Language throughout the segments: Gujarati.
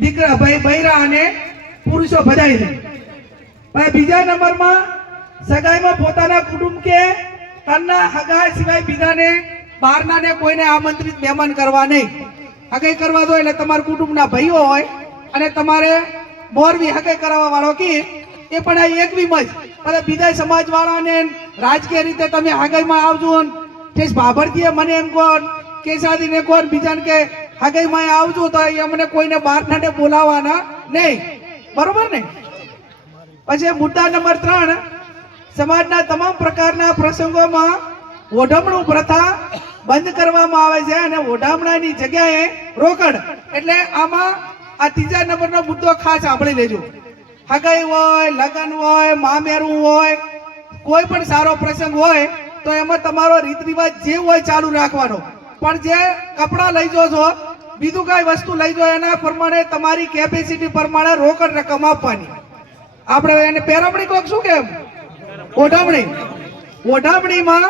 દીકરા બૈરા અને પુરુષો બધાય છે. ભાઈ બીજા નંબરમાં સગાઈમાં પોતાના કુટુંબ કે તનના હગા સિવાય બીજાને બહારનાને કોઈને આમંત્રિત મહેમાન કરવા નહીં. હગાઈ કરવા દો એટલે તમારા કુટુંબના ભાઈઓ હોય અને તમારે મોરવી હગાઈ કરાવવા વાળો કે એ પણ આ એકવી મજ અને બીજા સમાજ વાળાને રાજકીય રીતે તમે હગાઈમાં આવજો કે બાબરજીએ મને એમ કોણ કેસાદીને કોણ બીજાને કે હગાઈમાં આવજો તો અમને કોઈને બહારનાને બોલાવવાના નહીં. બરોબર ને? પછી મુદ્દા નંબર 3, સમાજના તમામ પ્રકારના પ્રસંગોમાં ઓઢમણું પ્રથા બંધ કરવામાં આવે છે અને ઓઢામણાની જગ્યાએ રોકડ. એટલે આમાં આ ત્રીજા નંબરનો મુદ્દો ખાસ સાંભળી લેજો. હગાઈ હોય, લગ્ન હોય, મામેરું હોય, કોઈ પણ સારો પ્રસંગ હોય તો એમાં તમારો રીત રિવાજ જે હોય ચાલુ રાખવાનો. પણ જે કપડાં લઈ જો છો, બીજું કઈ વસ્તુ લઈ જો એના પ્રમાણે તમારી કેપેસિટી પ્રમાણે રોકડ રકમ આપવાની. આપણે એને પેરામણી કોક શું કેમ ઓઢામણી. ઓઢામણીમાં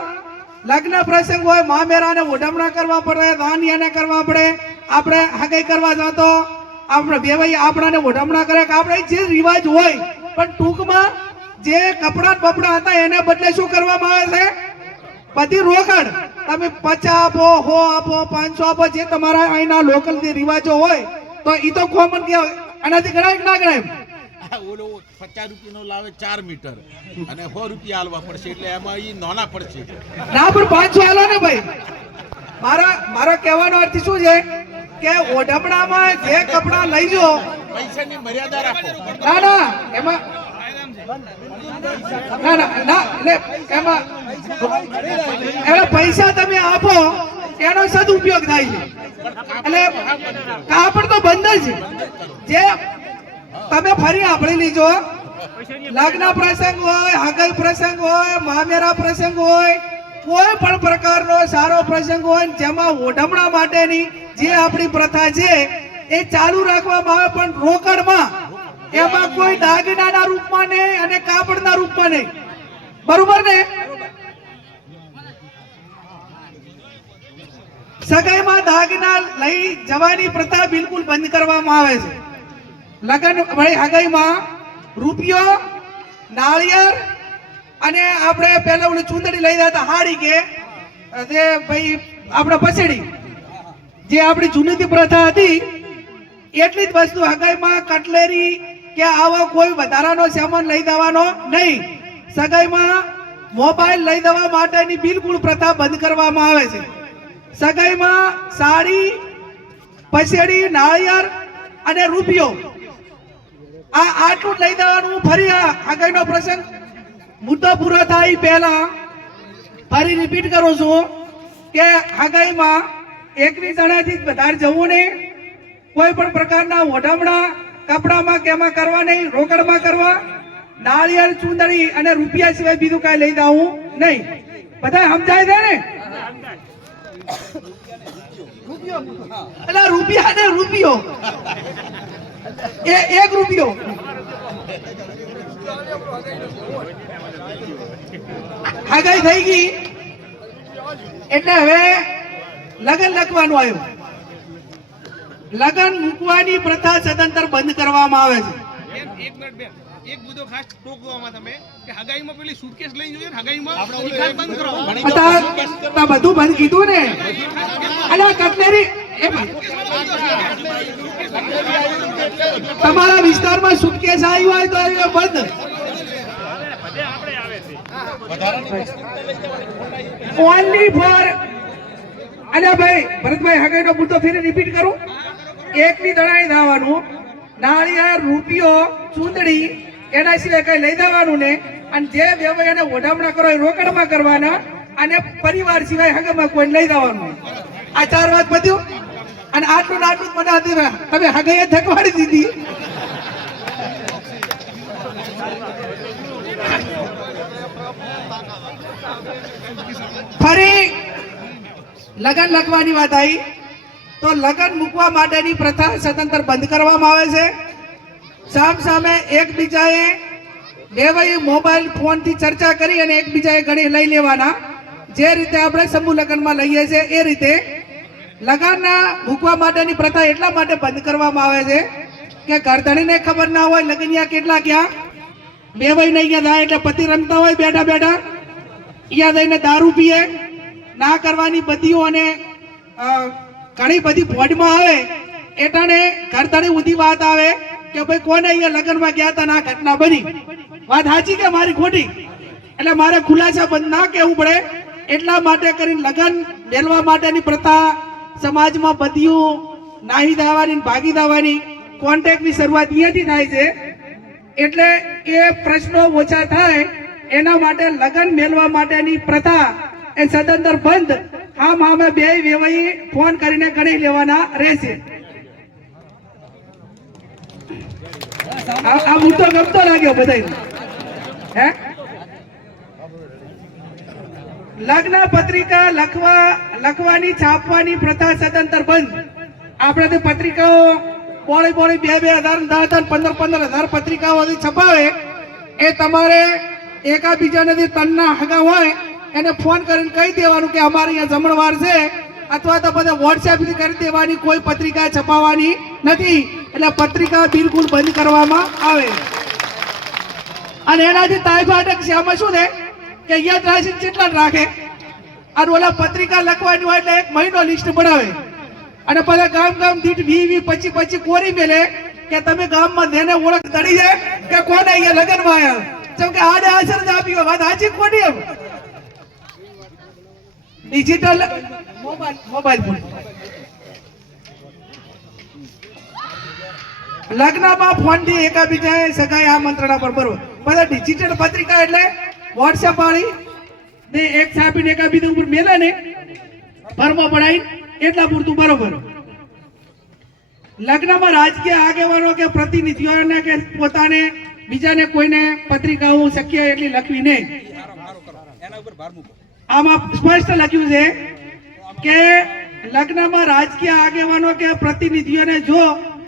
લગ્ન પ્રસંગ હોય, મામેરાને ઓઢામણા કરવા પડે, વાનિયાને કરવા પડે. આપણે હગાઈ કરવા જતો આપણે બેવાઈ આપણાને ઓઢામણા કરે કે આપણે જે રિવાજ હોય, પણ ટૂંકમાં જે કપડા બપડા હતા એને બદલે શું કરવામાં આવે છે? બધી રોકડ. તમે 50 આપો, 100 આપો, 500 આપો, જે તમારા અહીંના લોકલ જે રિવાજો હોય તો એ તો કોમન કહેવાય. આનાથી ગણાય કે ના ગણાય? ઓલો 50 રૂપિયાનો લાવે 4 મીટર અને 100 રૂપિયા આલવા પડશે એટલે એમાં ઈ નાના પડશે. ના પણ 500 આલો ને ભાઈ. મારો કહેવાનો અર્થ શું છે કે ઓઢમણામાં જે કપડા લઈ જો પૈસાની મર્યાદા રાખો. ના ના એમાં ના ના ના એમાં એટલે પૈસા તમે આપો એનો સદુપયોગ થાય છે. એટલે કાપડ તો બંધ જ જે તમે ફરી આપણી લીજો. લગ્ન પ્રસંગ હોય, હગાઈ પ્રસંગ હોય, મામેરા પ્રસંગ હોય, કોઈ પણ પ્રકારનો સારો પ્રસંગ હોય જેમાં ઓઢમણા માટેની જે આપણી પ્રથા છે એ ચાલુ રાખવામાં આવે, પણ રોકડમાં. એમાં કોઈ દાગીનાના રૂપમાં નહીં અને કાપડના રૂપમાં નહીં. બરોબર ને? સગાઈમાં દાગીના લઈ જવાની પ્રથા બિલકુલ બંધ કરવામાં આવે છે. લગ્ન ભાઈ હગાઈમાં રૂપિયો, નાળિયેર અને આપણે પહેલા ઓલી ચુંદડી લઈ જતા હાડી કે જે ભાઈ આપણે પછેડી જે આપણી જૂની પ્રથા હતી એટલી જ વસ્તુ હગાઈમાં કટલેરી કે આવો કોઈ વધારાનો સામાન લઈ જવાનો નહીં. સગાઈમાં મોબાઈલ લઈ જવા માટેની બિલકુલ પ્રથા બંધ કરવામાં આવે છે. સગાઈમાં સાડી, પછેડી, નાળિયેર અને રૂપિયો આ આટલું લઈ જવાનું. ફરી આ હગાઈનો પ્રસંગ મુદ્દો પૂરો થાય પહેલા ફરી રિપીટ કરું છું કે હગાઈમાં 21 જણાથી વધારે જવું નહીં. કોઈ પણ પ્રકારના ઓઢામણા કપડામાં કેમાં કરવા નહીં, રોકડમાં કરવા. નાળિયેર, ચુંદડી અને રૂપિયા સિવાય બીજું કાંઈ લઈ જવું નહીં. બધા સમજાય છે ને? એટલે રૂપિયા ને રૂપિયો એ 1 રૂપિયો હગાઈ થઈ ગઈ એટલે હવે લગન લખવાનું આવ્યું. લગન મૂકવાની પ્રથા સદંતર બંધ કરવામાં આવે છે. એક મુદ્દો ખાસ ટોકવામાં તમે કે હગાઈમાં પેલી સુટકેસ લઈ જોઈએ ને હગાઈમાં બંધ કરો. બધું બંધ કીધું ને. અલા કટલેરી તમારા વિસ્તારમાં સુટકેસ આવી હોય તો એ બંધ. ઓનલી ફોર અલ્યા ભાઈ ભરતભાઈ હગાઈનો મુદ્દો ફેરી રિપીટ કરું. 1ની દડાઈ દાવાનું, નાળિયેર, રૂપિયો, ચૂંદડી એના સિવાય કઈ લઈ જવાનું ને. અને જે વ્યવહાર એને ઓઢામણા કરો એ રોકડમાં કરવાના અને પરિવાર સિવાય હગામાં કોઈ લઈ જવાનું. આ 4 વાત બધું. અને આટલું આટલું મને તમે હગાઈ થકવાડી દીધી. ફરી લગન લખવાની વાત આવી તો લગન મૂકવા માટેની પ્રથા સદંતર બંધ કરવામાં આવે છે. સામ સામે એકબીજાએ બેવાઈ મોબાઈલ ફોન થી ચર્ચા કરી અને એકબીજાએ ઘણી લઈ લેવાના. જે રીતે આપણે સમૂહ લગ્નમાં લઈએ છીએ એ રીતે લગનના મૂકવા માટેની પ્રથા એટલા માટે બંધ કરવામાં આવે છે કે ઘરધણીને ખબર ના હોય લગનિયા કેટલા ક્યાં બે વહીને અહીંયા થાય એટલે પતિ રમતા હોય બેઠા બેઠા અહીંયા જઈને દારૂ પીએ ના કરવાની બધીઓ અને ઘણી બધી ભોજમાં આવે એટાણે ઘરધણી ઉધી વાત આવે કે ભાઈ કોને અહીંયા લગ્નમાં ગયા હતા ના ઘટના બની વાત સાચી કે મારી ખોટી એટલે મારે ખુલાસા બંધ ના કહેવું પડે એટલા માટે કરીને લગ્ન મેળવા માટેની પ્રથા સમાજમાં બધીઓ નાહી દાવાની ભાગી દાવાની કોન્ટેક્ટની શરૂઆત અહીંયાથી થાય છે એટલે એ પ્રશ્નો ઓછા થાય એના માટે લગ્ન મેળવા માટેની પ્રથા એ સદંતર બંધ આમ અમે બે વેવાઈ ફોન કરીને ગણી લેવાના રહેશે. આ મુદ્દો ગમતો લાગ્યો બધાને હે લગ્ન પત્રિકા લખવાની છાપવાની પ્રથા સદંતર બંધ. આપણે તો પત્રિકાઓ બોળી 2,000, 10,000, 15,000 પત્રિકાઓ છપાવે એ તમારે એકાબીજાને જે તનના હગા હોય એને ફોન કરીને કહી દેવાનું કે અમારે અહીંયા જમણવાર છે અથવા તો બધા વોટ્સએપથી કરી દેવાની, કોઈ પત્રિકા છપાવવાની નથી. એટલે પત્રિકા બિલકુલ બંધ કરવામાં આવે અને એનાથી તાઇફા અટક છે. આમાં શું છે કે અહીંયા રાશિ કેટલા રાખે અને ઓલા પત્રિકા લખવાની હોય એટલે 1 મહિનો લિસ્ટ બનાવે અને પછી ગામ દીઠ 20, 25 કોરી મેલે કે તમે ગામમાં જેને ઓળખ દડી જાય કે કોને અહીંયા લગ્નમાં આવ્યા જેમ કે આડે આસર જ આપી હોય. વાત સાચી ખોટી એમ ડિજિટલ મોબાઈલ ફોન લગ્નમાં ફોનથી એકાબીજાએ સગાઈ આમંત્રણા પર બરોબર બધા ડિજિટલ પત્રિકા એટલે વોટ્સએપ વાળી ને એક છાપીને એકાબીજા ઉપર મેલે ને ફરમો પડાઈ એટલા પૂરતું બરોબર. લગ્નમાં રાજકીય આગેવાનો કે પ્રતિનિધિઓને કે પોતાને બીજાને કોઈને પત્રિકાઓ શક્ય એટલી લખવી નહીં. આમાં સ્પષ્ટ લખ્યું છે કે લગ્નમાં રાજકીય આગેવાનો કે પ્રતિનિધિઓને જો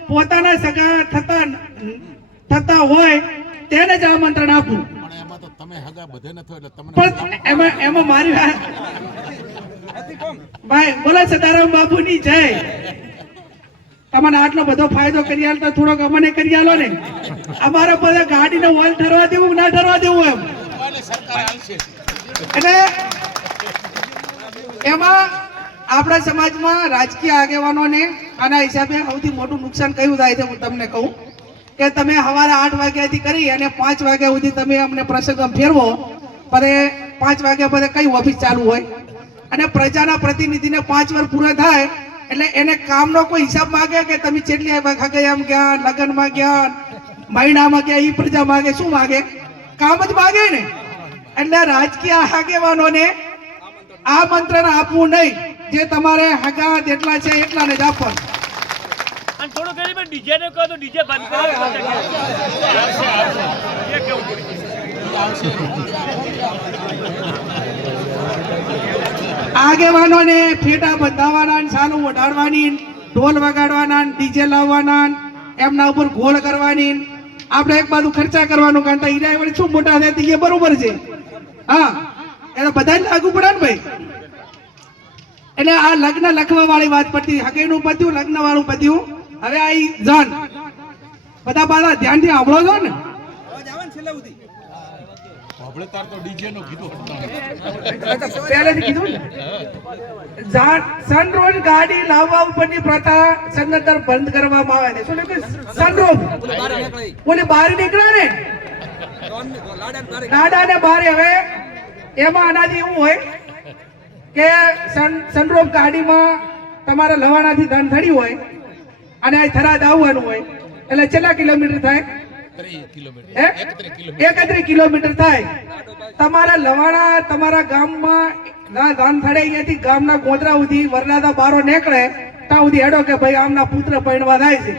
પોતાના સગા થતા હોય તેને જ આમંત્રણ આપવું. પણ એમાં તો તમે હગા બધે નથી એટલે તમને પણ એમાં મારી વાત ભાઈ બોલો સદારામ બાપુની જય. તમને આટલો બધો ફાયદો કરી આલતા થોડોક અમને કરી આલો ને. અમારે બધા ગાડીને ઓઇલ ઠરવા દેવું ના ઠરવા દેવું એમ સરકાર હાલશે. એટલે એમાં આપણા સમાજમાં રાજકીય આગેવાનોને આના હિસાબે સૌથી મોટું નુકસાન કયું થાય છે હું તમને કહું કે તમે સવારે 8 વાગ્યાથી કરી અને 5 વાગ્યા સુધી તમે અમને પ્રસંગમ ફેરવો પણ 5 વાગ્યા પછી કઈ ઓફિસ ચાલુ હોય અને પ્રજાના પ્રતિનિધિને 5 વર્ષ પૂરા થાય એટલે એને કામનો કોઈ હિસાબ માંગે કે તમે કેટલી ખગૈયામાં ગયા, લગ્નમાં ગયા, મહિનામાં ગયા, એ પ્રજા માંગે શું માંગે? કામ જ માંગે ને. એટલે રાજકીય આગેવાનોને આમંત્રણ આપવું નહીં. જે તમારે હગા જેટલા છે એટલાને જ આપવાનું. અને થોડું કરી પણ ડીજે ને કહો તો ડીજે બંધ કરો. એ કેવું પડે આગેવાનોને ફેટા બંધાવવાના, સાલું ઓઢાડવાની, ઢોલ વગાડવાના, ડીજે લાવવાના, એમના ઉપર ગોળ કરવાની, આપણે એક બાજુ ખર્ચા કરવાનું. કારણ કે હીરા વળી શું મોટા થાય એ બરોબર છે. હા એટલે બધા લાગુ પડે ને ભાઈ. એટલે આ લગ્ન લખવા વાળી વાત પડતી, હગેનું પત્યું, લગ્ન વાળું પત્યું. હવે આ જન બધા પાછા ધ્યાનથી સાંભળો છો ને. આપણે તાર તો ડીજે નો કીધું પહેલેથી કીધું ને. સનરોજ ગાડી લાવવા ઉપરની પ્રથા સદંતર બંધ કરવામાં આવે છે. શું કે સનરોજ ઓલી બહાર નીકળે ને લાડા ને બહાર. હવે એમાં આનાથી એવું હોય કે સનરોજ ગાડીમાં તમારે લવાણાથી ધનથડી હોય અને આ થરાદ આવવાનું હોય એટલે કેટલા કિલોમીટર થાય? 31 કિલોમીટર થાય. તમારા લવાણા તમારા ગામમાં ધાનથડે અહીંયાથી ગામના ગોધરા સુધી વરનાદા બારો નીકળે ત્યાં સુધી હેડો કે ભાઈ આમના પુત્ર પરણવા થાય છે.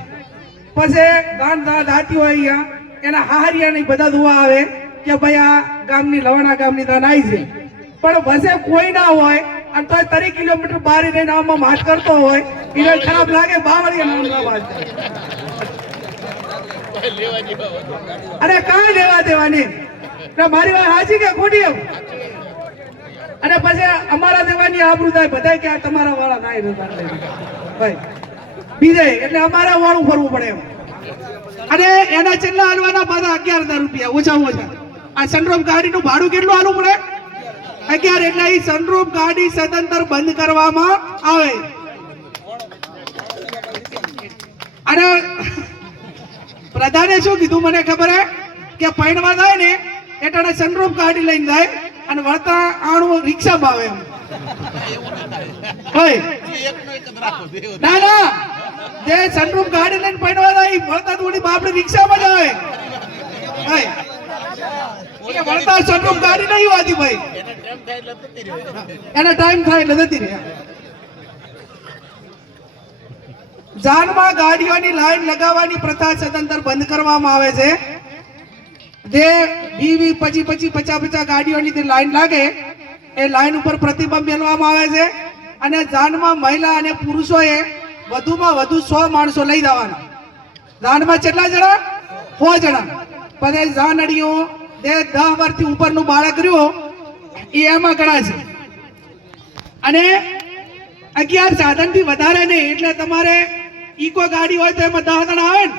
પછી ધાન દાતી હોય અહીંયા એના હાહરિયાની બધા જોવા આવે કે ભાઈ આ ગામની લવાણા ગામની ધાન આવી છે. પણ વસે કોઈ ના હોય અને તો 30 કિલોમીટર બહાર રહીને આમાં હાથ કરતો હોય એને ખરાબ લાગે. બાવળિયા અરે કાંઈ લેવા દેવાની. મારી વાત સાચી કે ખોટી? એમ અને પછી અમારા દેવાની આબરૂ થાય બધા કે આ તમારા વાળા થાય ને ભાઈ બીજે એટલે અમારે વાળું ફરવું પડે એમ. અને એના છેલ્લા હાલવાના પાછા 11,000 રૂપિયા ઓછામાં ઓછા. આ સનરૂફ ગાડીનું ભાડું કેટલું હાલવું પડે? 11. એટલે એ સનરૂફ ગાડી સદંતર બંધ કરવામાં આવે. અને પ્રધાને શું કીધું મને ખબર હે કે પૈણવા થાય ને એટલે સનરૂફ ગાડી લઈને જાય અને વળતા આણું રિક્ષામાં આવે એમ. ના ના, જે સનરૂફ ગાડી લઈને પૈણવા જાય વળતા થોડી બાપડી રિક્ષામાં જ આવે. વળતા સનરૂફ ગાડી નહીં હોતી ભાઈ, એના ટાઈમ થાય એટલે જતી રહે. જાનમાં ગાડીઓની લાઈન લગાવવાની પ્રથા સદંતર બંધ કરવામાં આવે છે. જે 20-25 ગાડીઓની લાઈન લાગે એ લાઈન ઉપર પ્રતિબંધ મેળવવામાં આવે છે. અને જાનમાં મહિલા અને પુરુષોએ વધુમાં વધુ 100 માણસો લઈ જવાના. જાનમાં કેટલા જણા? 100 જણા. પછી જાનડીઓ જે 10 વર્ષથી ઉપરનું બાળક રહ્યું એ એમાં ગણાશે. અને 11 સાધનથી વધારે નહીં. એટલે તમારે ઇકો ગાડી હોય તો એમાં 10 જણા આવે ને,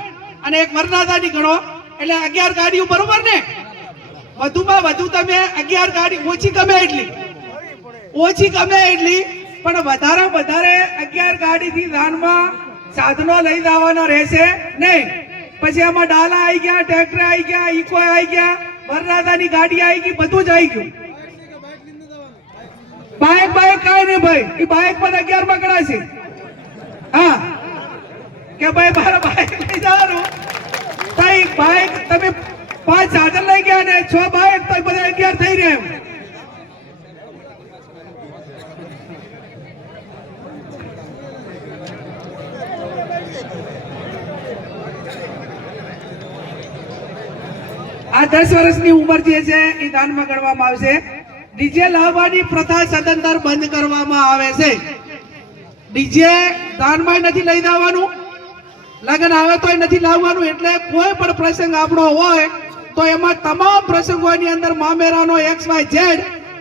અને એક વરરાજાની ગણો એટલે 11 ગાડીઓ, બરોબર ને? વધુમાં વધુ તમે 11 ગાડી, ઓછી ગમે એટલી પણ વધારે 11 ગાડીથી જાનમાં સાધનો લઈ જવાના રહેશે નહીં. પછી એમાં ડાલા આવી ગયા, ટ્રેક્ટર આવી ગયા, ઇકો આવી ગયા, વરરાજાની ગાડી આવી ગઈ, બધું જ આવી ગયું. બાઇક કાંઈ નહીં ભાઈ, એ બાઇક પણ 11 માં ગણાશે. હા કે ભાઈ મારા બાઇક લઈ જવાનું, ભાઈ બાઇક તમે 5 સાધન લઈ ગયા ને 6 બાઇક તો બધા 11 થઈ રહ્યા. આ 10 વર્ષની ઉંમર જે છે એ દાનમાં ગણવામાં આવશે. ડીજે લાવવાની પ્રથા સદંતર બંધ કરવામાં આવે છે. ડીજે દાનમાં નથી લઈ જવાનું, લગન આવે તોય નથી લાવવાનું. એટલે કોઈ પણ પ્રસંગ આપણો હોય તો એમાં તમામ પ્રસંગોની અંદર મામેરાનો XYZ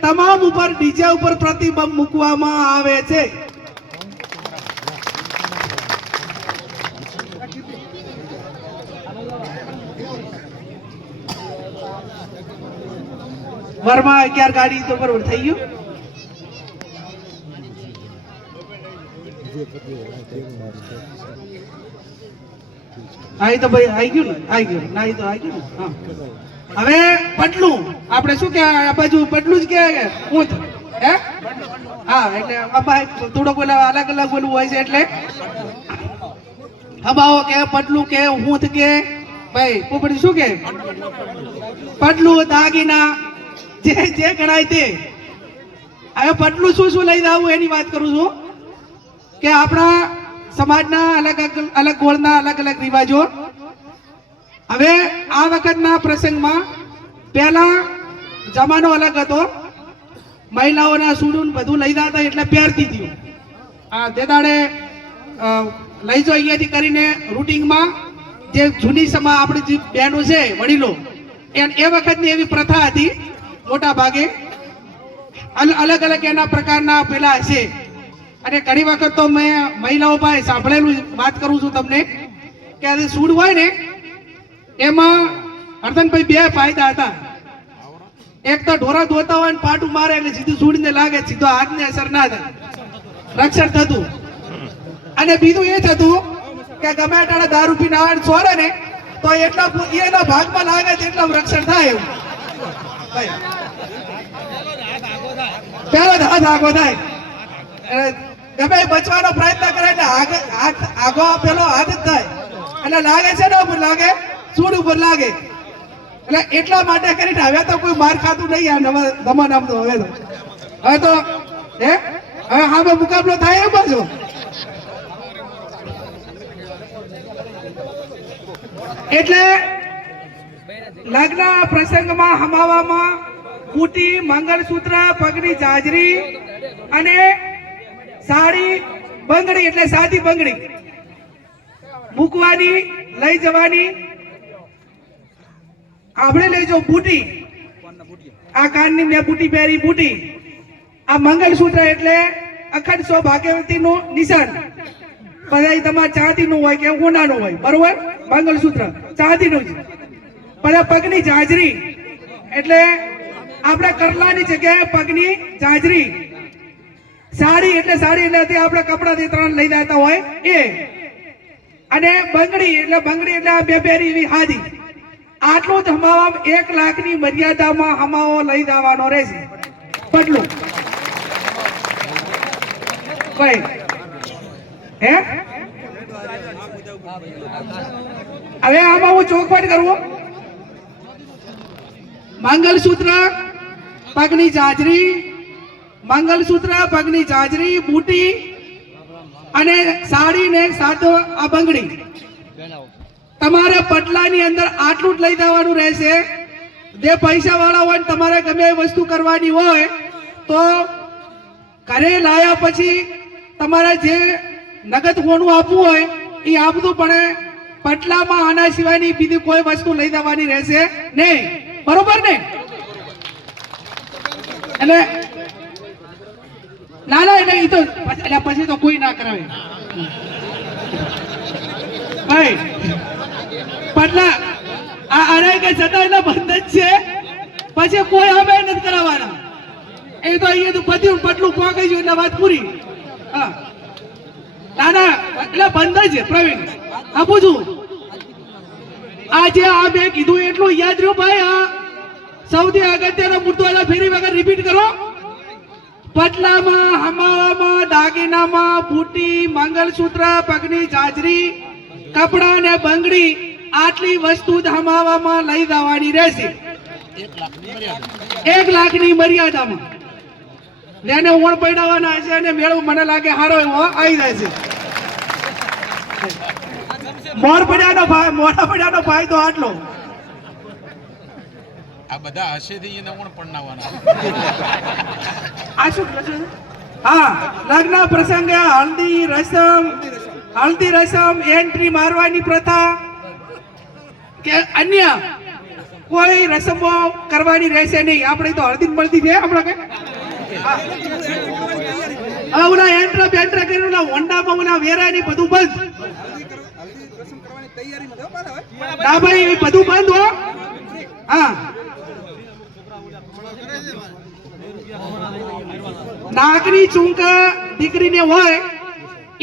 તમામ ઉપર ડીજે ઉપર પ્રતિબંધ મૂકવામાં આવે છે. વરમાં 11 ગાડી તો બરોબર થઈ ગયું. આ તો ભાઈ આવી ગયું ને, આવી ગયું ના, એ તો આવી ગયું ને. હા, હવે પટલું આપણે શું કે આ બાજુ પટલું જ કે ઊંટ હે? હા, એટલે થોડોક અલગ બોલવું હોય છે. એટલે હબાવો કે પટલું કે ઊંટ કે ભાઈ પોપડી શું કે પટલું, દાગીના જે ગણાય તે. હવે પટલું શું લઈ જવું એની વાત કરું છું કે આપણા સમાજના અલગ ગોળના અલગ રિવાજો. હવે આ વખતના પ્રસંગમાં પહેલા જમાનો અલગ હતો, મહિલાઓના સૂડું બધું લઈ જતા એટલે પહેરતી હતી. આ તે દાડે લઈ જો અહીંયાથી કરીને રૂટિંગમાં જે જૂની સમા આપણી જે બહેનો છે વડીલો, એ વખતની એવી પ્રથા હતી. મોટા ભાગે અલગ એના પ્રકારના પેલા હશે. અને ઘણી વખત તો મેં મહિલાઓ પાસે સાંભળેલું વાત કરું છું તમને કે આ સૂડ હોય ને એમાં હરધનભાઈ 2 ફાયદા હતા. એક તો ઢોરા ધોતા હોય ને પાટું મારે એટલે સીધું સૂડીને લાગે, સીધો હાથને અસર ના થાય, રક્ષણ થતું. અને બીજું એ થતું કે ગમે એટલા દારૂ પીને આવે ને છોડે ને તો એટલા એના ભાગમાં લાગે તેટલું રક્ષણ થાય એવું. પેલો હાથ આગો થાય, ગમે બચવાનો પ્રયત્ન કરે ને આગો પેલો હાથ જ થાય એટલે લાગે છે ને ઉપર લાગે, સૂડ ઉપર લાગે. એટલે એટલા માટે કરીને હવે તો કોઈ માર ખાતું નહીં આ નવા જમાનામાં. તો હવે તો હવે સામે મુકાબલો થાય એમ જ. એટલે લગ્ન પ્રસંગમાં હમાવામાં બુટી, મંગળસૂત્ર, પગની જાજરી અને સાડી, બંગડી એટલે સાદી બંગડી મૂકવાની, લઈ જવાની. આપણે લઈ જાઓ બુટી, આ કાનની મેં બુટી પહેરી, બુટી આ મંગલસૂત્ર એટલે અખંડ સૌભાગ્યવતીનું નિશાન. બધા તમારે ચાંદીનું હોય કે સોનાનું હોય, બરોબર? મંગલસૂત્ર ચાંદીનું જ. બધા પગની જાજરી એટલે આપણે કરલાની જગ્યાએ પગની જાજરી. સાડી એટલે આપણે કપડાથી 3 લઈ જતા હોય એ. અને બંગડી એટલે આ બે બેરી એવી હાદી. આટલું જ હમાવા 1 લાખની મર્યાદામાં હમાવો લઈ જવાનો રહેશે. પટલું કઈ હે હવે આમાં હું ચોખવટ કરું. મંગલસૂત્ર પગની જાજરી, મંગલસૂત્ર પગની જાજરી, બુટી અને સાડી ને સાદો આ બંગડી. તમારે પટલાની અંદર આટલું જ લઈ જવાનું રહેશે. જે પૈસા વાળા હોય તમારે ગમે એ વસ્તુ કરવાની હોય તો ઘરે લાયા પછી તમારે જે નગદ હોનું આપવું હોય એ આપવું પડે. પટલામાં આના સિવાયની બીજી કોઈ વસ્તુ લઈ જવાની રહેશે નહીં, બરોબર ને? એટલે ના એટલે એ તો પછી તો કોઈ ના કરાવે. ભાઈ પટલા અરે કે છતાં એના બંધ જ છે, પછી કોઈ અમે નથી કરાવવાના. એ તો અહીંયા તો બધું પટલું પહોંચી ગયું એટલે વાત પૂરી. હા ના એટલે બંધ જ છે. પ્રવીણ આપું છું. આજે આ મેં કીધું એટલું યાદ રહ્યું ભાઈ. આ સૌથી અગત્યનો મુદ્દો એટલે ફેરી વગર રિપીટ કરો. પટલામાં, હમાવામાં, દાગીનામાં, બુટી, મંગલસૂત્ર, પગની જાજરી, કપડા ને બંગડી આટલી વસ્તુ જ હમાવામાં લઈ જવાની રહેશે 1 લાખની મર્યાદામાં. જેને ઓણ પડાવવાના હશે અને મેળવું મને લાગે હારો એવો આવી જાય છે. મોર પડ્યાનો ફાયદો આટલો. આ બધા હશેથી એને પણ પરણાવવાના. આ શું હા લગ્ન પ્રસંગે હલ્દી રસમ એન્ટ્રી મારવાની પ્રથા કે અન્ય કોઈ રસમો કરવાની રહેશે નહીં. આપણે તો હળદી મળતી છે આપણે કઈ ઓલા એન્ટ્રા બેન્ટ્રા કરીને ઓલા હોન્ડામાં ઓલા વેરાની બધું બંધ. ના ભાઈ એ બધું બંધ હો. હા નાકની ચૂંક દીકરીને હોય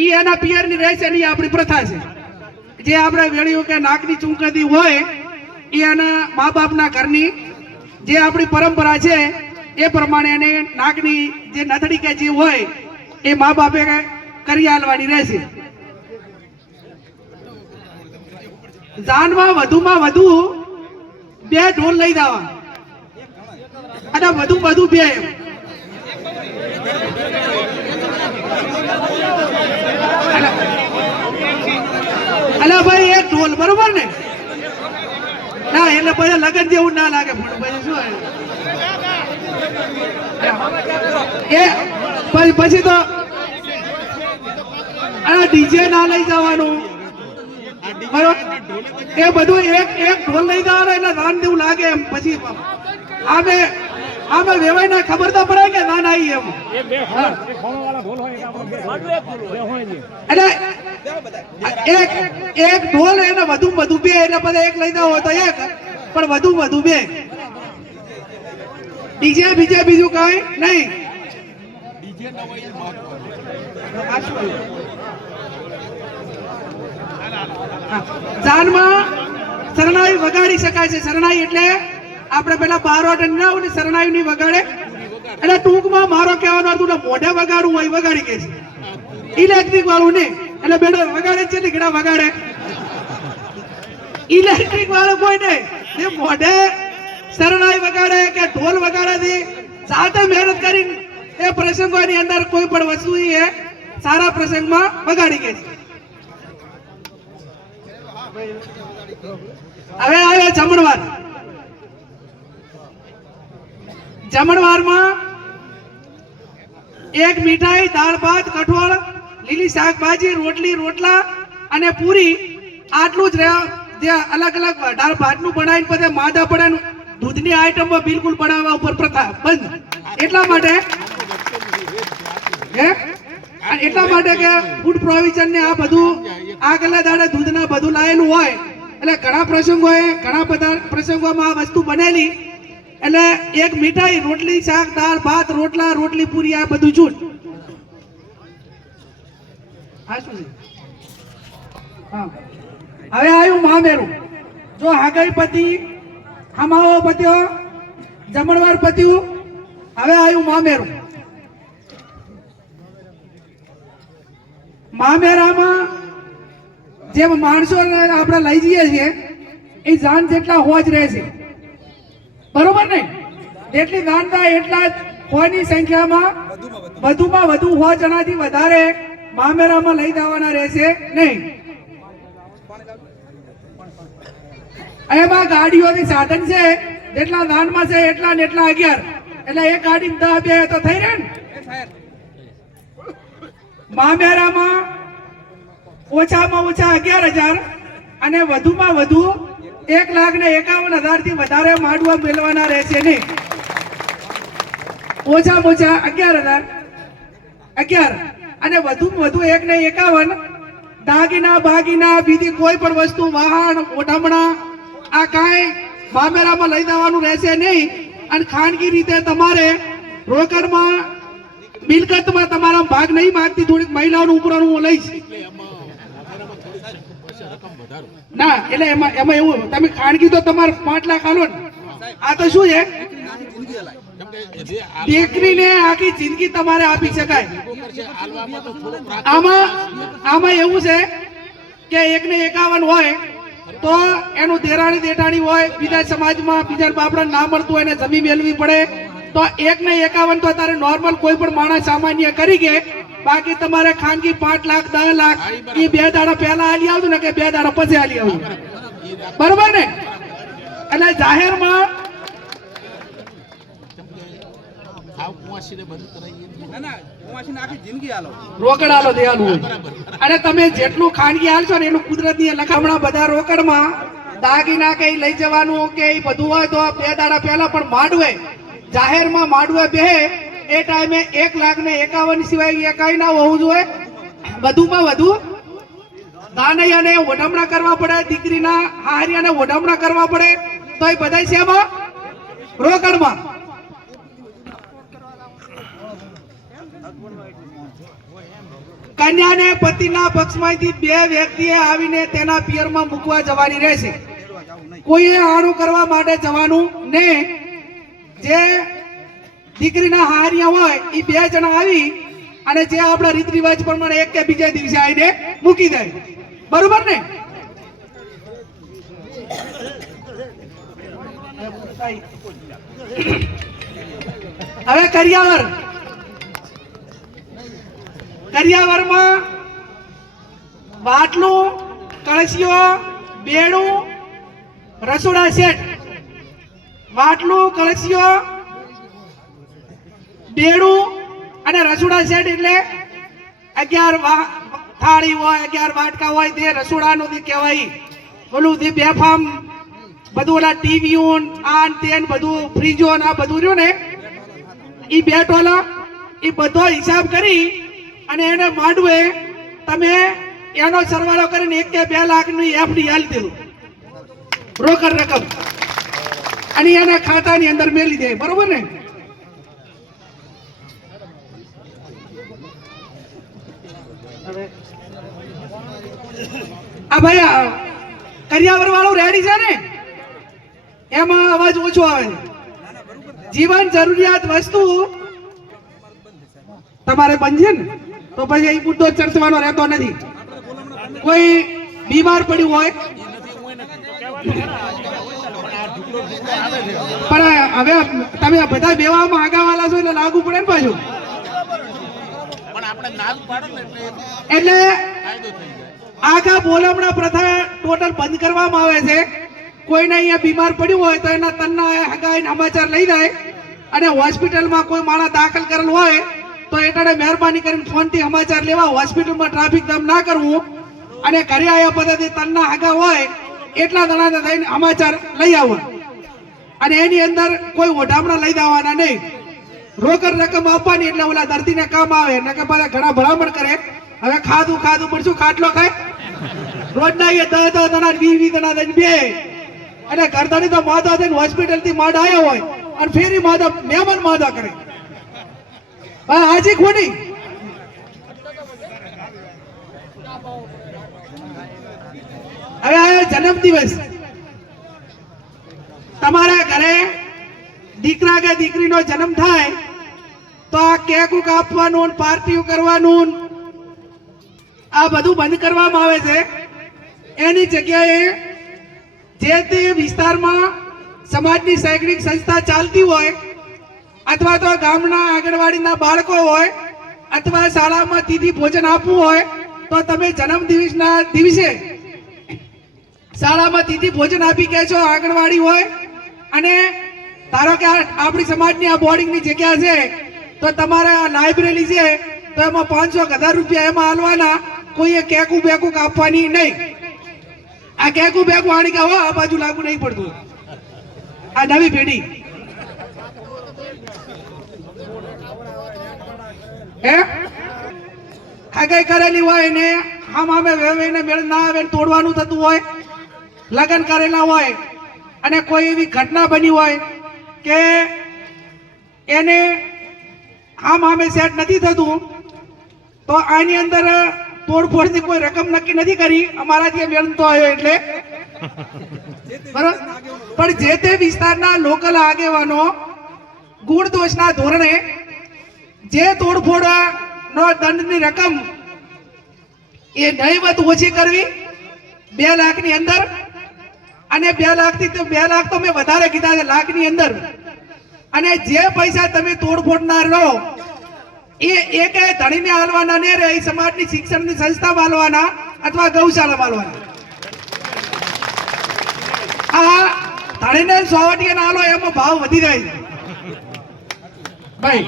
એ એના પિયરની રહેશે નહીં. આપણી પ્રથા છે. જે આપણે વેળ્યું કે નાકની ચૂંકતી હોય એ એના મા બાપના ઘરની જે આપણી પરંપરા છે એ પ્રમાણે એને નાકની જે નથડી કે જે હોય એ મા બાપે કરી આલવાની રહેશે. જાનમાં વધુ 2 ઢોલ લઈ જવા અને વધુ 2 એમ. અલા ભાઈ 1 ઢોલ બરોબર ને? ના એટલે પછી લગન જેવું ના લાગે. પછી શું એ પછી તો ડીજે ના લઈ જવાનું બરોબર. એ બધું એક ઢોલ લઈ જવાનું એટલે દાન જેવું લાગે એમ. પછી આમે વેવાય ના ખબર તો પડે કે દાન આવી એમ. એટલે એક ઢોલ એને વધુ 2 એટલે બધા 1 લઈ જાવ હોય તો 1 પણ વધુ 2. ડીજે બીજું કઈ નહીં. જાનમાં શરણાઈ વગાડી શકાય છે. શરણાઈ એટલે આપણે પેલા બારોટ ના હોય ને શરણાઈ ની વગાડે. એટલે ટૂંકમાં મારો કહેવાનો અર્થ મોઢે વગાડવું હોય વગાડી કે છે. ઇલેક્ટ્રિક વાળું ને એટલે બેડો વગાડે છે ને ઘણા વગાડે. ઇલેક્ટ્રિક વાળું કોઈ નહીં. જે મોઢે શરણાઈ વગાડે કે ઢોલ વગાડે સાથે મહેનત કરીને એ પ્રસંગોની અંદર કોઈ પણ વસ્તુ એ સારા પ્રસંગમાં વગાડી કે છે. હવે આવ્યો જમણવાર. જમણવારમાં 1 મીઠાઈ, દાળ ભાત, કઠોળ, લીલી શાકભાજી, રોટલા અને પૂરી આટલું જ રહ્યા. જે અલગ દાળ ભાતનું બનાવીને પછી માદા પડે દૂધની આઈટમમાં બિલકુલ બનાવવા ઉપર પ્રથા બંધ. એટલા માટે હે અને એટલા માટે કે ફૂડ પ્રોવિઝન ને આ બધું આગલા દાડે દૂધના બધું લાયેલું હોય એટલે ઘણા પ્રસંગોએ ઘણા બધા પ્રસંગોમાં આ વસ્તુ બનેલી એટલે એક મીઠાઈ રોટલી શાક દાળ ભાત રોટલા રોટલી પૂરી આ બધું છૂટ. હા શું છે? હા હવે આવ્યું મામેરું. જો હાગઈ પતિ હમાવો પત્યો જમણવાર પત્યું હવે આવ્યું મામેરું. મામેરામાં જે માણસો આપણે લઈ જઈએ છીએ એ જાન જેટલા હોજ રહેશે બરોબર ને જેટલી દાન થાય એટલા જ હોની સંખ્યામાં વધુમાં વધુ હો જણાથી વધારે મામેરામાં લઈ જવાના રહેશે નહીં. એમાં ગાડીઓની સાધન છે જેટલા દાનમાં છે એટલા ને એટલા 11 એટલે એક ગાડી 10 બે તો થઈ રહે ને. મામેરામાં ઓછામાં ઓછા 11,000 અને વધુમાં વધુ 1,51,000 થી વધારે માંડવા મેળવાના રહેશે નહીં. ઓછામાં ઓછા 11,000 અને વધુમાં વધુ 1,51,000 દાગીના બાગીના બીજી કોઈ પણ વસ્તુ વાહન ઓઢમણા આ કાંઈ મામેરામાં લઈ જવાનું રહેશે નહીં. અને ખાનગી રીતે તમારે રોકડમાં મિલકતમાં તમારા ભાગ નહીં માંગતી થોડીક મહિલાઓનું ઉપરાનું હું લઈશ ના એટલે એમાં એવું તમે ખાનગી તો તમારે 5 લાખ આલો ને આ તો શું છે દીકરીને આખી જિંદગી તમારે આપી શકાય. આમાં એવું છે કે 1,51,000 હોય તો એનું દેરાણી દેઠાણી હોય બીજા સમાજમાં બીજા બાપડા ના મળતું હોય એને જમીન મેળવી પડે તો 1,51,000 તો તારે નોર્મલ કોઈ પણ માણસ સામાન્ય કરી કે બાકી તમારે ખાનગી 5 લાખ 10 લાખ એ 2 દાડા પહેલા આલી આવતું ને કે 2 દાડા પછી આલી આવતું બરોબર ને. એટલે જાહેરમાં રોકડ આલો દેવાનું હોય અને તમે જેટલું ખાનગી હાલશો ને એનું કુદરતી લખામણા બધા રોકડમાં દાગીના કઈ લઈ જવાનું કે બધું હોય તો 2 દાડા પહેલા પણ માંડવે જાહેરમાં માંડવે બે એ ટાઈમે 1,51,000 સિવાય એકાઈ ના હોવું જોઈએ. વધુમાં વધુ દાનૈયાને ઓઢમણા કરવા પડે દીકરીના હારિયાને ઓઢમણા કરવા પડે તો એ બધા શેમાં રોકડમાં. કન્યાને પતિના પક્ષમાંથી 2 વ્યક્તિએ આવીને તેના પિયરમાં મૂકવા જવાની રહેશે. કોઈએ આણું કરવા માટે જવાનું ને જે દીકરીના હારિયા હોય એ 2 જણા આવી અને જે આપણા રીત રિવાજ પ્રમાણે એક કે બીજા દિવસે આવીને મૂકી દે બરોબર ને. હવે કરિયાવરમાં બાટલું કળશીઓ બેડું રસોડા સેટ બાટલું કળશીઓ બેડું અને રસોડા સેટ એટલે 11 થાળી હોય 11 વાટકા હોય તે રસોડાનું કહેવાય. ઓલું તે બેફામ બધું ઓલા ટીવીઓ આ તે બધું ફ્રીજો આ બધું રહ્યું ને એ 2 ટોલા એ બધો હિસાબ કરી અને એને માંડવે તમે એનો સરવાળો કરીને 1 કે 2 લાખની એફડી હાલી દીધું રોકડ રકમ અને એના ખાતાની અંદર મેલી દે બરોબર ને. આ ભાઈ કરિયાવર વાળું રેડી છે ને એમાં અવાજ ઓછો આવે છે. જીવન જરૂરિયાત વસ્તુ તમારે બંધ છે ને તો પછી એ મુદ્દો ચર્ચવાનો રહેતો નથી. કોઈ બીમાર પડ્યું હોય પણ હવે તમે બધા બેવામાં આગાવાલા છો એટલે લાગુ પડે ને પાછું એટલે આખા બોલમણા પ્રથા ટોટલ બંધ કરવામાં આવે છે. કોઈને અહીંયા બીમાર પડ્યું હોય તો એના તનના હગાઈને સમાચાર લઈ જાય અને હોસ્પિટલમાં કોઈ માણસ દાખલ કરેલ હોય તો એટલે મહેરબાની કરીને ફોનથી સમાચાર લેવા હોસ્પિટલમાં ટ્રાફિક જામ ના કરવું અને ઘરે આવ્યા પદ્ધતિ તનના હગા હોય એટલા જણા થઈને સમાચાર લઈ આવવા અને એની અંદર કોઈ ઓઢામણા લઈ જવાના નહીં. રોકડ રકમ આપવાની એટલે ઓલા દર્દીને કામ આવે નકર બધા ઘણા ભલામણ કરે હવે ખાધું પણ શું ખાટલો ખાય રોજના એ 10 દણા 20 દણા દઈને બે અને ગરદણી તો માદા થઈને હોસ્પિટલ થી માડ આવ્યો હોય અને ફેરી માદા મહેમાન માદા કરે હાજી ખોટી હવે આ જન્મ દિવસ તમારા ઘરે દીકરા કે દીકરીનો જન્મ થાય તો આ કેક કાપવાનું પાર્ટીઓ કરવાનું આ બધું બંધ કરવામાં આવે છે એની જગ્યાએ જે તે વિસ્તારમાં સમાજની શૈક્ષણિક સંસ્થા ચાલતી હોય અથવા તો ગામના આંગણવાડીના બાળકો હોય અથવા શાળામાં તિથિ ભોજન આપવું હોય તો તમે જન્મ દિવસના દિવસે શાળામાં તિથિ ભોજન આપી કે છો આંગણવાડી હોય અને ધારો કે આપણી સમાજની આ બોર્ડિંગની જગ્યા છે તો તમારે આ લાઇબ્રેરી છે તો એમાં 500,000 રૂપિયા એમાં હાલવાના કોઈએ કેકું બેકું કાપવાની નહીં આ કેકું બેકું આણી કે આ બાજુ લાગુ નહીં પડતું આ નવી પેઢી હે હગાઈ કરેલી હોય ને આમ આમે વેવેને મેળ ના આવે ને તોડવાનું થતું હોય લગ્ન કરેલા હોય અને કોઈ એવી ઘટના બની હોય કે એને આમ આમે સેટ નથી થતું તો આની અંદર તોડફોડની કોઈ રકમ નક્કી નથી કરી અમારાથી મેળ તો આવ્યો એટલે બરાબર પણ જે તે વિસ્તારના લોકલ આગેવાનો ગુણ દોષના ધોરણે જે તોડફોડ નો દંડની રકમ એ નહીવત ઓછી કરવી 2 લાખની અંદર અને 2 લાખથી તો 2 લાખ તો મેં વધારે કીધા છે લાખની અંદર અને જે પૈસા તમે તોડફોડનાર લો એ એકે ધણીને હાલવાના ને રે સમાજની શિક્ષણની સંસ્થા હાલવાના અથવા ગૌશાળા હાલવાના આ ધણીને 100 હાલો એમાં ભાવ વધી જાય છે ભાઈ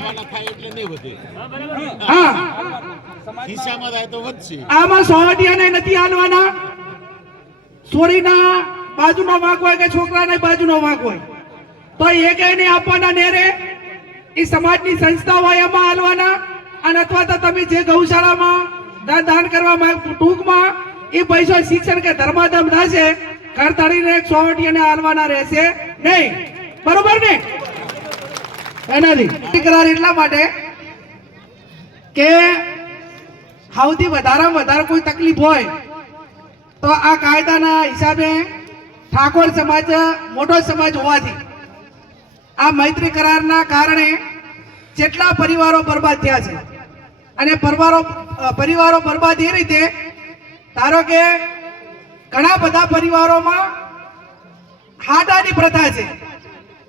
હા ખિસ્સામાં થાય તો વધશે આમાં 100 નથી હાલવાના છોડીના બાજુનો વાંક હોય કે છોકરાને બાજુનો વાંક હોય તો એક એને આપવાના ને રે એ સમાજની સંસ્થા હોય એમાં હાલવાના અને અથવા તો તમે જે ગૌશાળામાં દાન કરવામાં ટૂંકમાં એ પૈસો શિક્ષણ કે ધર્માધમ થશે ઘર તળીને 100 ને હાલવાના રહેશે નહીં બરોબર ને એનાથી કરાર એટલા માટે કે સૌથી વધારેમાં વધારે કોઈ તકલીફ હોય તો આ કાયદાના હિસાબે ઠાકોર સમાજ મોટો સમાજ હોવાથી આ મૈત્રી કરારના કારણે જેટલા પરિવારો બરબાદ થયા છે અને પરિવારો બરબાદ એ રીતે ધારો કે ઘણા બધા પરિવારોમાં હાડાની પ્રથા છે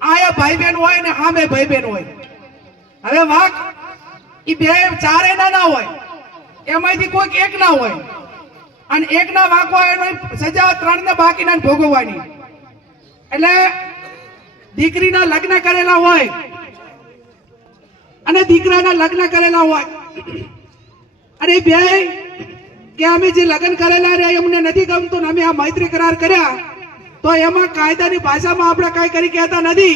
આયા ભાઈ બહેન હોય ને સામે ભાઈ બહેન હોય હવે વાક એ 4 ના હોય એમાંથી કોઈક એક ના હોય અને એક ના વાક હોય એનો સજા 3 ને બાકીના ભોગવવાની એટલે દીકરીના લગ્ન કરેલા હોય અને દીકરાના લગ્ન કરેલા હોય અને બે કે અમે જે લગ્ન કરેલા રે અમને નથી ગમતું અમે આ મૈત્રી કરાર કર્યા તો એમાં કાયદાની ભાષામાં આપણે કાંઈ કરી કહેતા નથી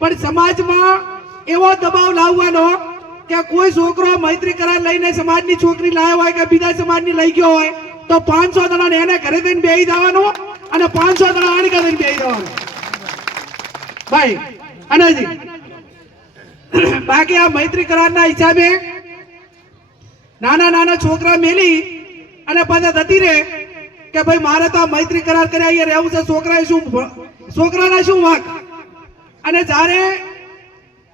પણ સમાજમાં એવો દબાવ લાવવાનો કે કોઈ છોકરો મૈત્રી કરાર લઈને સમાજની છોકરી લાવ્યો હોય કે બીજા સમાજની લઈ ગયો હોય તો 500 જણાને એને ઘરે જઈને બેસી જવાનું અને 500 જણા આણી જઈને બેસી જવાનું ભાઈ અનાજી બાકી આ મૈત્રી કરારના હિસાબે નાના છોકરા મેલી અને પાછા જતી રહે કે ભાઈ મારે તો આ મૈત્રી કરાર કર્યા અહીંયા રહેવું છે છોકરાના શું વાંક અને જ્યારે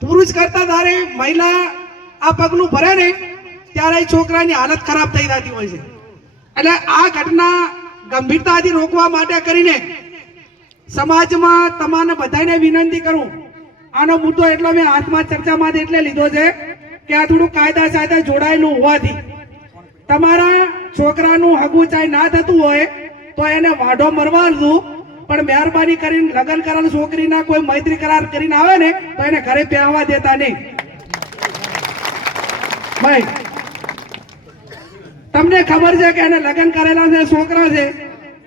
પુરુષ કરતા ત્યારે મહિલા આ પગલું ભરે ને ત્યારે છોકરાની હાલત ખરાબ થઈ જતી હોય છે એટલે આ ઘટના ગંભીરતાથી રોકવા માટે કરીને સમાજમાં તમારે બધાને વિનંતી કરું આનો મુદ્દો એટલો મેં હાથમાં ચર્ચામાં એટલે લીધો છે કે આ થોડું કાયદા સાથે જોડાયેલું હોવાથી તમારા છોકરાનું હગું ચાય ના થતું હોય તો એને વાઢો મરવા દઉં પણ મહેરબાની કરીને લગ્ન કરેલ છોકરીના કોઈ મૈત્રી કરાર કરીને આવે ને તો એને ઘરે પહેવા દેતા નહીં ભાઈ તમને ખબર છે કે એને લગ્ન કરેલા છે છોકરા છે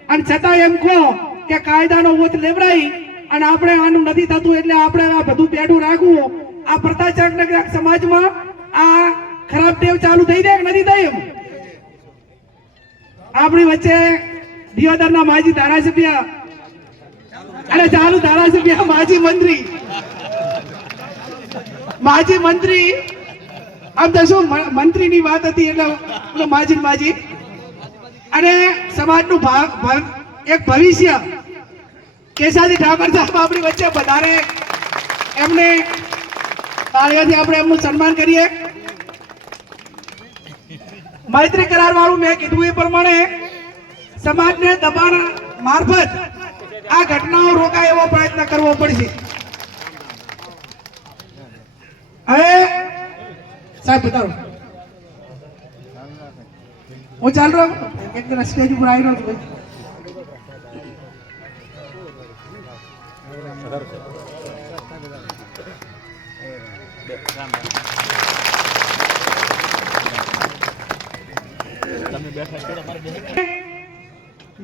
અને છતાં એમ કહો કે કાયદાનો ઓથ લેવડાવી અને આપણે આનું નથી થતું એટલે આપણે આ બધું પેડું રાખવું આ પ્રતાપનગર સમાજમાં આ ખરાબ ટેવ ચાલુ થઈ જાય કે નથી થઈ? એમ આપણી વચ્ચે દિયોદરના માજી ધારાસભ્ય અને ચાલુ ધારાસભ્ય માજી મંત્રી આમ તો શું મંત્રીની વાત હતી એટલે માજી અને સમાજનું એક ભવિષ્ય કેશાદી ઠાકોર સાહેબ આપણી વચ્ચે વધારે એમને તાળીઓથી આપણે એમનું સન્માન કરીએ. મૈત્રી કરાર વાળું મેં કીધું એ પ્રમાણે સમાજને દબાણ મારફત આ ઘટનાઓ રોકાય એવો પ્રયત્ન કરવો પડશે. હવે સાહેબ બતાવો, હું ચાલ રહ્યો એક દિન સ્ટેજ ઉપર આવી રહ્યો છું.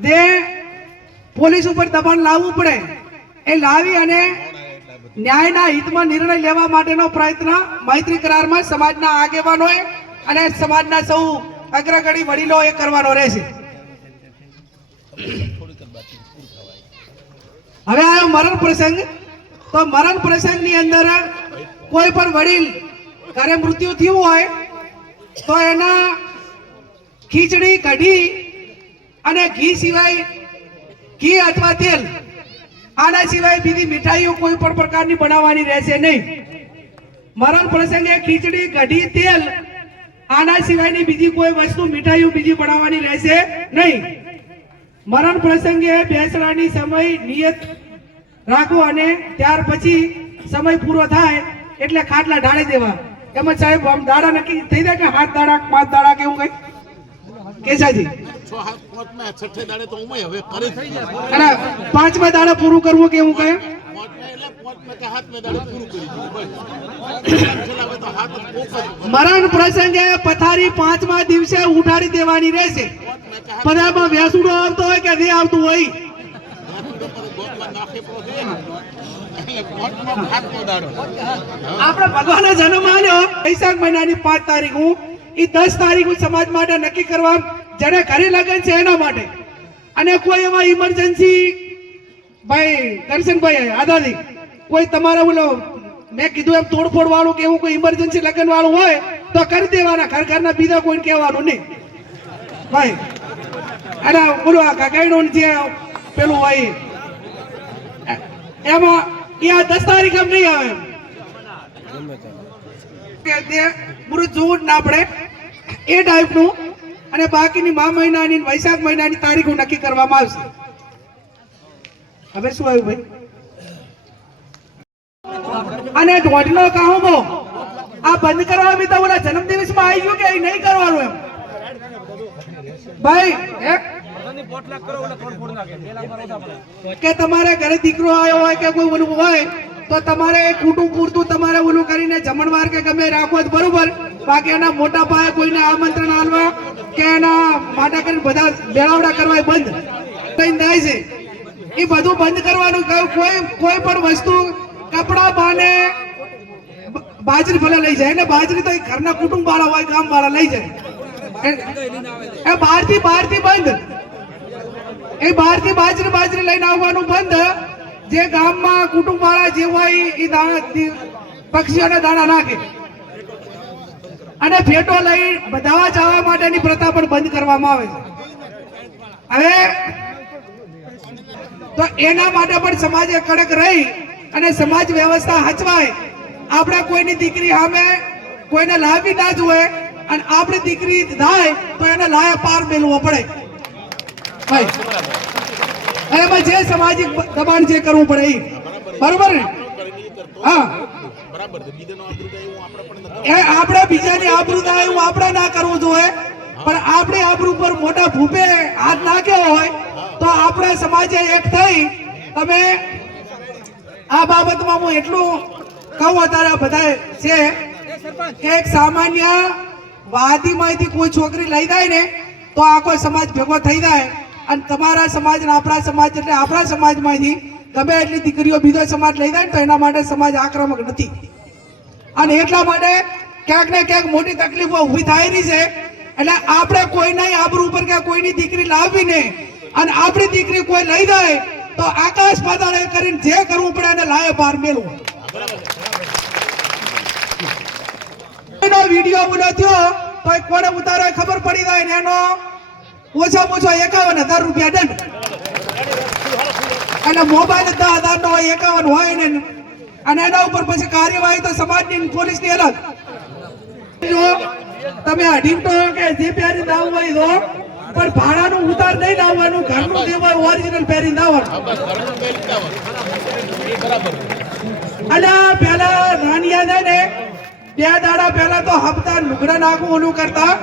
જે પોલીસ ઉપર દબાણ લાવવું પડે એ લાવી અને ન્યાયના હિતમાં નિર્ણય લેવા માટેનો પ્રયત્ન મૈત્રી કરારમાં સમાજના આગેવાનોએ અને સમાજના સૌ અગ્રગણી વડીલો એ કરવાનો રહેશે. હવે આ મરણ પ્રસંગ, તો મરણ પ્રસંગની અંદર કોઈ પણ વડીલ ઘરે મૃત્યુ થયું હોય તો એના ખીચડી કઢી અને ઘી સિવાય ઘી અથવા તેલ આના સિવાય બીજી મીઠાઈઓ કોઈ પણ પ્રકારની બનાવવાની રહેશે નહીં. મરણ પ્રસંગે ખીચડી કઢી તેલ આના સિવાયની બીજી કોઈ વસ્તુ મીઠાઈઓ બીજી બનાવવાની રહેશે નહીં. મરણ પ્રસંગે બેસવાની સમય નિયત રાખો અને ત્યાર પછી સમય પૂરો થાય એટલે ખાટલા ઢાળી દેવા. એમાં સાહેબ આમ દાડા નક્કી થઈ જાય કે 7 દાડા 5 દાડા કેવું કઈ કેસાજી 6-7 માં 6 દાડે તો ઉમય હવે કરી થઈ જાય અને 5મા દાડા પૂરું કરવું કેવું કહે? 5 કે 7 દાડે પૂરું કરી દીધું બસ. તો હાથ પોક મરણ પ્રસંગે પથારી 5મા દિવસે ઉઠાડી દેવાની રહેશે. પધારમાં વ્યાસુડો આવતો હોય કે નહીં આવતું હોય, આપણે ભગવાનનો જન્મ આવ્યો વૈશાખ મહિનાની 5 તારીખ એ 10 તારીખ સમાજ માટે નક્કી કરવા જેને ઘરે લગન છે એના માટે. અને કોઈ એવા ઇમરજન્સી ભાઈ કરશનભાઈ આદાદી કોઈ તમારા બોલો મેં કીધું એમ તોડફોડ વાળું કે એવું કોઈ ઇમરજન્સી લગન વાળું હોય તો કરી દેવાના. ઘરના બીજા કોઈને કહેવાનું નહીં ભાઈ. અને બોલો આ કાકાઈનો જે પેલું હોય એમાં એ 10 તારીખ એમ નહીં આવે કે તે મૃત જોવું જ ના પડે એ ટાઈપનું. અને બાકીની મા મહિનાની વૈશાખ મહિનાની તારીખો નક્કી કરવામાં આવશે. હવે શું આવ્યું ભાઈ? અને દોઢનો કામો આ બંધ કરવા બી તો ઓલા જન્મદિવસમાં આવી ગયું કે એ નહીં કરવાનું એમ ભાઈ? કે તમારે ઘરે દીકરો આવ્યો હોય કે કોઈ ઓલું હોય તો તમારે કુટુંબ પૂરતું તમારે ઓલું કરીને જમણવાર કે ગમે રાખવો જ બરોબર. બાકી એના મોટા પાયે કોઈને આમંત્રણ આલવા કે એના માટે કરીને બધા મેળાવડા કરવા બંધ થઈ જાય છે. એ બધું બંધ કરવાનું. કોઈ પણ વસ્તુ કપડા બાને બાજરી ભલે લઈ જાય ને બાજરી તો ઘરના કુટુંબ વાળા હોય ગામ વાળા લઈ જાય એ બહારથી બંધ. એ બહારથી બાજરી લઈને આવવાનું બંધ. જે ગામમાં કુટુંબ વાળા જે હોય એ પક્ષીઓને દાણા નાખે અને ફેટો લઈ બધાવા જવા માટેની પ્રથા પણ બંધ કરવામાં આવે છે. હવે તો એના માટે પણ સમાજે કડક રહી અને સમાજ વ્યવસ્થા હચવાય. આપણે કોઈની દીકરી સામે કોઈને લાવી ના જોઈએ અને આપણી દીકરી થાય તો એને લાયા પાર મેળવો પડે ભાઈ. એમાં જે સામાજિક દબાણ જે કરવું પડે એ બરોબર ને? હા બરાબર છે. બીજાનો આબરૂ થાય એવું આપણે પણ એ આપણે બીજાની આબરૂ થાય એવું આપણે ના કરવું જોઈએ. પણ આપણી આબરૂ પર મોટા ભૂપે હાથ નાખ્યો હોય તો આપણે સમાજે એક થઈ તમે આ બાબતમાં હું એટલું કહું અત્યારે બધા છે કે એક સામાન્ય વાદીમાંથી કોઈ છોકરી લઈ જાય ને તો આખો સમાજ ભેગો થઈ જાય. અને તમારા સમાજ અને આપણા સમાજ એટલે આપણા સમાજમાંથી ગમે એટલી દીકરીઓ બીજો સમાજ લઈ જાય ને તો એના માટે સમાજ આક્રમક નથી. અને એટલા માટે ક્યાંક ને ક્યાંક મોટી તકલીફો ઊભી થાય રહી છે. એટલે આપણે કોઈના આબરૂ ઉપર કે કોઈની દીકરી લાવવી નહીં, અને આપણી દીકરી કોઈ લઈ જાય તો આકાશ પાતાળ કરીને જે કરવું પડે એને લાયે બહાર મેળવું. એનો વિડીયો બોલો થયો તો કોને ઉતારો ખબર પડી જાય ને એનો ઓછામાં ઓછો 51,000 રૂપિયા દંડ. અને મોબાઈલ 10,000 નો હોય, 51 હોય ને, અને એના ઉપર પછી કાર્યવાહી તો સમાજની પોલીસની અલગ. જો તમે અઢીમટો કે જે પહેરી લાવવું હોય તો પણ ભાડાનું ઉતાર નહીં લાવવાનું, ઘરનું જે હોય ઓરિજિનલ પહેરી લાવવાનું. અને પેલા નાનિયા છે ને 2 દાડા પહેલા તો હપ્તા લુગડા નાખું ઓલું કરતા,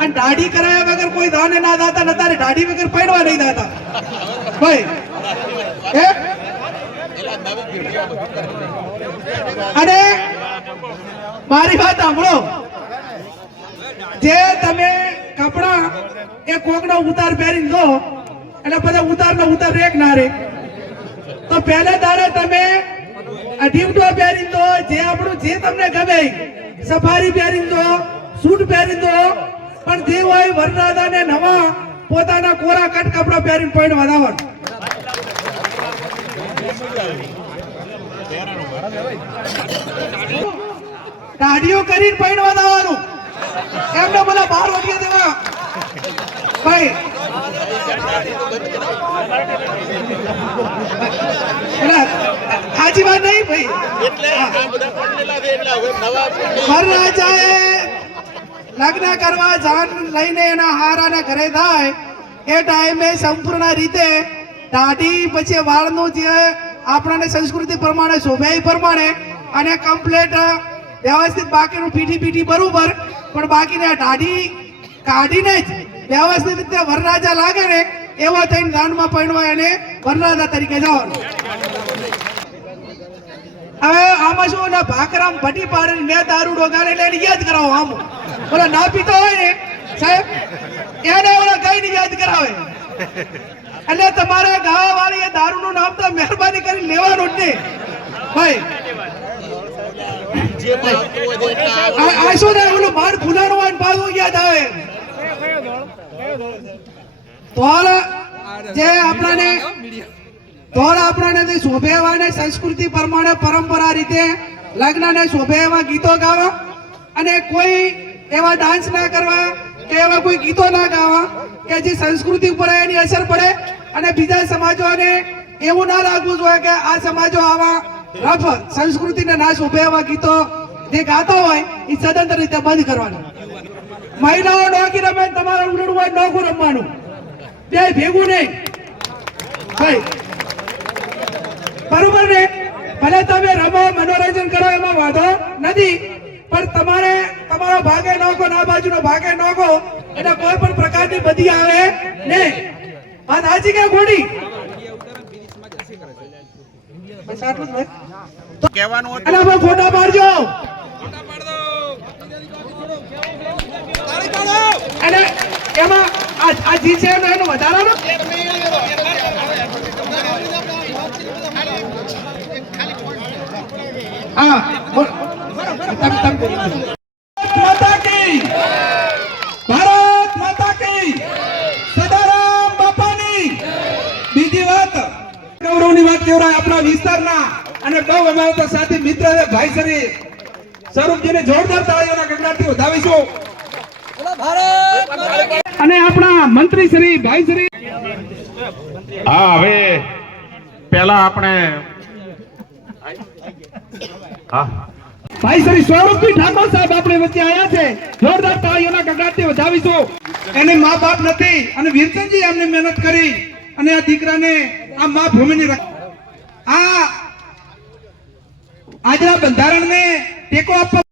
અને દાઢી કરાયા વગર કોઈ દાને ના દાતા નતા, દાઢી વગર પહેરવા નહીં દાતા ભાઈ. અને મારી વાત સાંભળો, જે તમે કપડા એ કોકનો ઉતાર પહેરીને દો એટલે બધા ઉતારનો ઉતાર રેક ના રે, તો પહેલા દાડે તમે અઢીમટો પહેરીને દો, જે આપણું જે તમને ગમે સફારી પહેરીને દો, સૂટ પહેરીને દો, પણ જે હોય વરરાજા ને નવા પોતાના કોરા કટ કપડા પહેરીને પહેરવા લાવવાનું. દાઢીઓ કરીને પહેરવા લાવવાનું, એમને બોલા 12 વાગ્યા દેવા ભાઈ. સાચી વાત નહીં ભાઈ. વરરાજાએ લગ્ન કરવા જાન લઈને એના હારાને ઘરે થાય એ ટાઈમે સંપૂર્ણ રીતે દાઢી પછી વાળનું જે આપણને સંસ્કૃતિ પ્રમાણે શોભે એ પ્રમાણે અને કમ્પ્લેટ વ્યવસ્થિત બાકીનું પીઠી બરોબર, પણ બાકીને દાઢી કાઢીને જ વ્યવસ્થિત રીતે વરરાજા લાગે ને એવો થઈને દાનમાં પહેરવા એને વરરાજા તરીકે જવાનું. હવે આમાં શું ના ભાકરામ ભટી પાડે મેં દારૂડો ગાલે એટલે યાદ કરાવો. આમ ઓલા ના પીતો હોય ને સાહેબ એને ઓલા કઈ યાદ કરાવે. એટલે તમારે ગાવા વાળી એ દારૂનું નામ તો મહેરબાની કરી લેવાનું જ નહીં ભાઈ. આ શું ને ઓલું બાર ફૂલાનું હોય ને પાછું યાદ આવે તો જે આપણાને શોભેવાને સંસ્કૃતિ પ્રમાણે પરંપરા રીતે લગ્નને શોભેવા ગીતો ગાવા, અને કોઈ એવા ડાન્સ ના કરવા કે એવા કોઈ ગીતો ના ગાવા કે જે સંસ્કૃતિ ઉપર એની અસર પડે, અને બીજા સમાજોને એવું ના લાગવું જોઈએ કે આ સમાજો આવા રફ સંસ્કૃતિને ના શોભે એવા ગીતો જે ગાતા હોય એ સદંતર રીતે બંધ કરવાના. મહિલાઓ નોકી રમે, તમારે ઉલડવું હોય નોકું રમવાનું, બે ભેગું નહીં ભાઈ, બરોબર ને? ભલે તમે રમો મનોરંજન કરો એમાં વાંધો નથી, પણ તમારે તમારો ભાગે નોખો ના બાજુનો ભાગે નોખો એટલે કોઈ પણ પ્રકારની બધી આવે નહીં. વાત સાચી કે ખોટી? કહેવાનું અને હવે ફોટા પાડજો. અને એમાં આ જી છે એનો વધારાનો હા માતા કી, ભારત માતા કી, સદારામ બાપાની. બીજી વાત ગૌરવની વાત કેવરાય આપણા વિસ્તારના અને બહુ અમારા સાથી મિત્ર છે ભાઈ શ્રી સ્વરૂપજીને જોરદાર તાળીઓના ગગડાટથી વધાવીશું. અને આપણા મંત્રી શ્રી ભાઈ શ્રી હા, હવે પહેલા આપણે ભાઈ શ્રી સ્વરૂપજી ઠાકોર સાહેબ આપણે વચ્ચે આવ્યા છે, જોરદાર તાળીઓના ગગડાટથી વધાવીશું. એને મા બાપ નથી અને વીરચંદજી એમને મહેનત કરી અને આ દીકરાને આ મા ભૂમિની આ આજના બંધારણને ટેકો આપવા